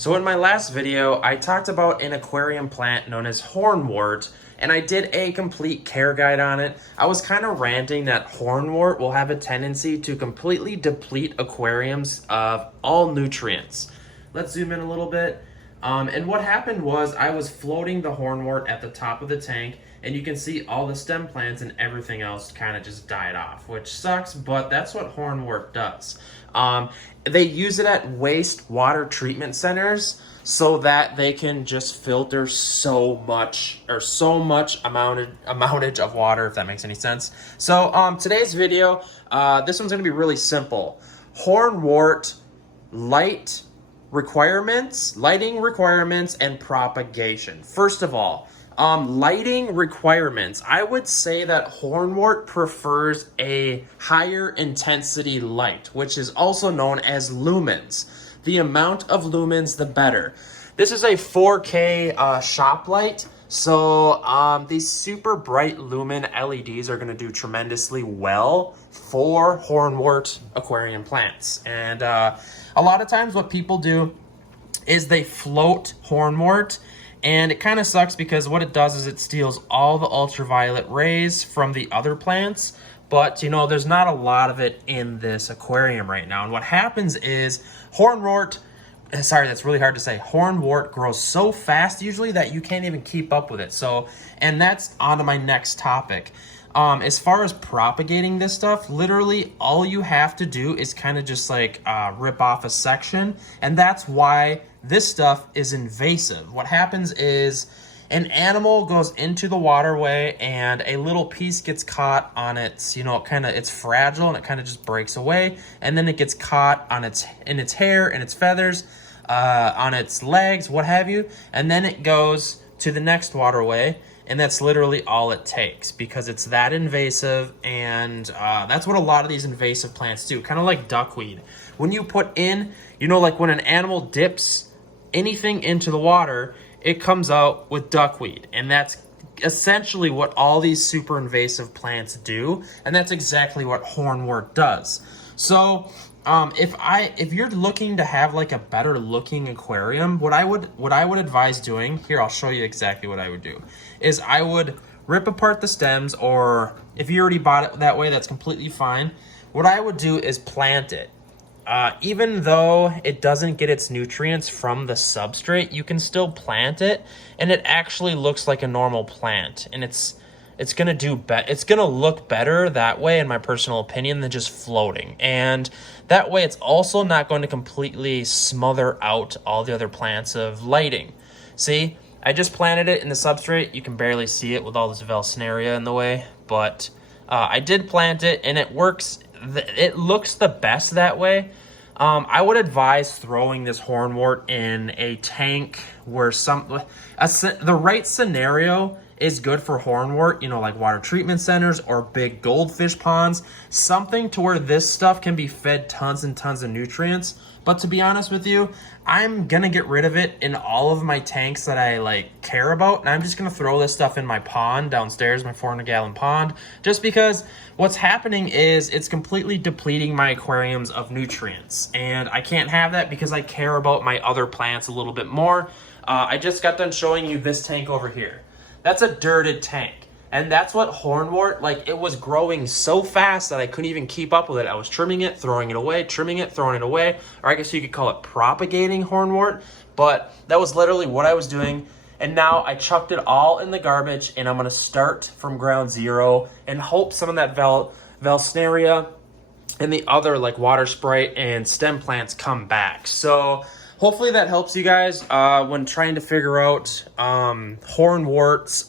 So in my last video, I talked about an aquarium plant known as hornwort, and I did a complete care guide on it. I was kind of ranting that hornwort will have a tendency to completely deplete aquariums of all nutrients. Let's zoom in a little bit. And what happened was I was floating the hornwort at the top of the tank, and you can see all the stem plants and everything else kind of just died off, which sucks, but that's what hornwort does. They use it at wastewater treatment centers so that they can just filter so much amountage of water, if that makes any sense. So today's video, this one's going to be really simple. Hornwort lighting requirements, and propagation. First of all, lighting requirements. I would say that hornwort prefers a higher intensity light, which is also known as lumens. The amount of lumens, the better. This is a 4K shop light, so these super bright lumen LEDs are going to do tremendously well for hornwort aquarium plants. And a lot of times what people do is they float hornwort, and it kind of sucks because what it does is it steals all the ultraviolet rays from the other plants. But, you know, there's not a lot of it in this aquarium right now. And what happens is hornwort grows so fast usually that you can't even keep up with it. So, and that's on to my next topic. As far as propagating this stuff, literally all you have to do is kind of just like rip off a section, and that's why this stuff is invasive. What happens is an animal goes into the waterway and a little piece gets caught on its, it's fragile and it kind of just breaks away, and then it gets caught on in its hair and its feathers, on its legs, what have you, and then it goes to the next waterway. And that's literally all it takes because it's that invasive, and that's what a lot of these invasive plants do, kind of like duckweed. When you put in, like when an animal dips anything into the water, it comes out with duckweed. And that's essentially what all these super invasive plants do, and that's exactly what hornwort does. So if you're looking to have like a better looking aquarium, what I would advise doing, here I'll show you exactly what I would do, is I would rip apart the stems, or if you already bought it that way, that's completely fine. What I would do is plant it. Even though it doesn't get its nutrients from the substrate, you can still plant it, and it actually looks like a normal plant, and it's gonna it's gonna look better that way, in my personal opinion, than just floating. And that way it's also not going to completely smother out all the other plants of lighting. See, I just planted it in the substrate. You can barely see it with all this Valsnaria in the way, but I did plant it, and it works. It looks the best that way. I would advise throwing this hornwort in a tank where the right scenario is good for hornwort, like water treatment centers or big goldfish ponds, something to where this stuff can be fed tons and tons of nutrients. But to be honest with you, I'm gonna get rid of it in all of my tanks that I care about, and I'm just gonna throw this stuff in my pond downstairs, my 400-gallon pond, just because what's happening is it's completely depleting my aquariums of nutrients, and I can't have that because I care about my other plants a little bit more. I just got done showing you this tank over here. That's a dirted tank. And that's what hornwort, it was growing so fast that I couldn't even keep up with it. I was trimming it, throwing it away, trimming it, throwing it away. Or I guess you could call it propagating hornwort. But that was literally what I was doing. And now I chucked it all in the garbage, and I'm going to start from ground zero and hope some of that Valsnaria and the other water sprite and stem plants come back. So hopefully that helps you guys when trying to figure out hornworts,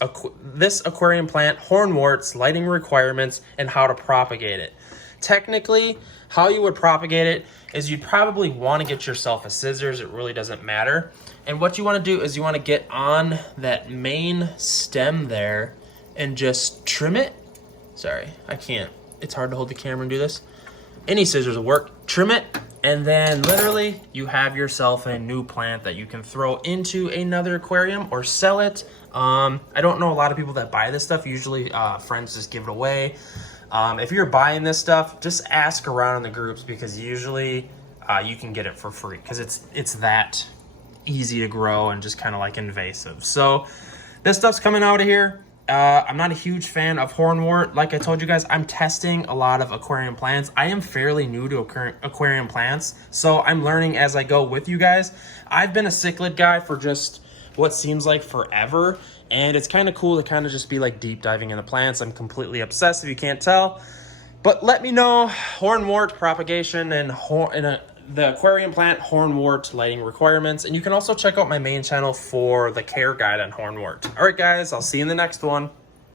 this aquarium plant, hornworts, lighting requirements, and how to propagate it. Technically, how you would propagate it is you'd probably want to get yourself a scissors. It really doesn't matter. And what you want to do is you want to get on that main stem there and just trim it. Sorry, I can't. It's hard to hold the camera and do this. Any scissors will work. Trim it. And then literally you have yourself a new plant that you can throw into another aquarium or sell it. I don't know a lot of people that buy this stuff. Usually friends just give it away. If you're buying this stuff, just ask around in the groups, because usually you can get it for free, because it's that easy to grow and just kind of like invasive. So this stuff's coming out of here. I'm not a huge fan of hornwort. Like I told you guys, I'm testing a lot of aquarium plants. I am fairly new to aquarium plants, so I'm learning as I go with you guys. I've been a cichlid guy for just what seems like forever, and it's kind of cool to kind of just be like deep diving into plants. I'm completely obsessed if you can't tell. But let me know hornwort propagation and the aquarium plant hornwort lighting requirements. And you can also check out my main channel for the care guide on hornwort. All right, guys, I'll see you in the next one.